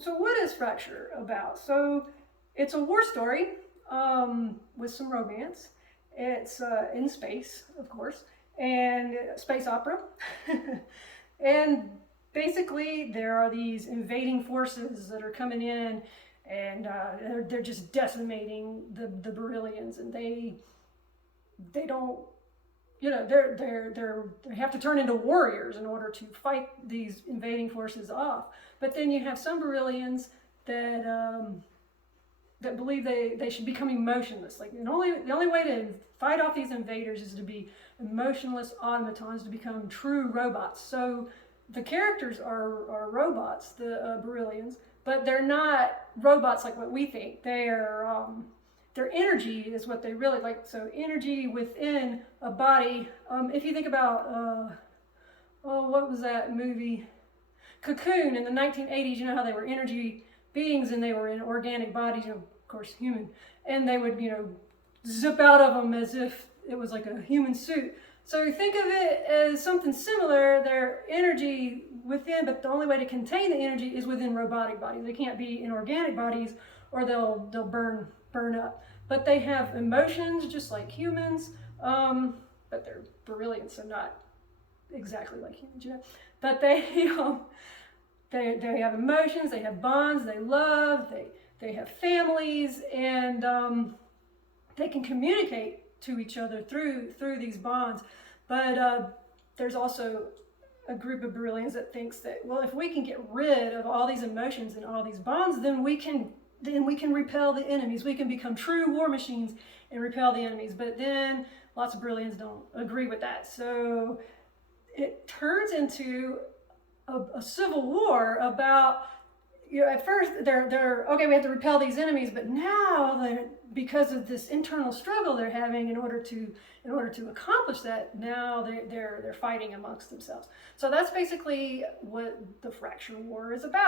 so what is Fracture about? So it's a war story with some romance. It's in space, of course, and space opera. And basically, there are these invading forces that are coming in, and they're just decimating the Brillians, and they don't, you know, they have to turn into warriors in order to fight these invading forces off. But then you have some Brillians that that believe they should become emotionless. Like the only way to fight off these invaders is to be emotionless automatons, to become true robots. So the characters are robots, the Brillians, but they're not robots like what we think. Their energy is what they really like. So energy within a body. If you think about, what was that movie? Cocoon in the 1980s. You know how they were energy beings and they were in organic bodies, you know, of course human, and they would, you know, zip out of them as if it was like a human suit. So think of it as something similar. Their energy within, but the only way to contain the energy is within robotic bodies. They can't be in organic bodies, or they'll burn up. But they have emotions just like humans, but they're brilliant, so not exactly like humans, you know. But they have emotions, they have bonds, they love, they have families, and they can communicate to each other through these bonds. But there's also a group of Brillians that thinks that, well, if we can get rid of all these emotions and all these bonds, then we can repel the enemies. We can become true war machines and repel the enemies. But then lots of Brillians don't agree with that. So it turns into a civil war about, you know, at first they're okay, we have to repel these enemies, but now because of this internal struggle they're having in order to accomplish that, now they're fighting amongst themselves. So that's basically what the Fracture War is about.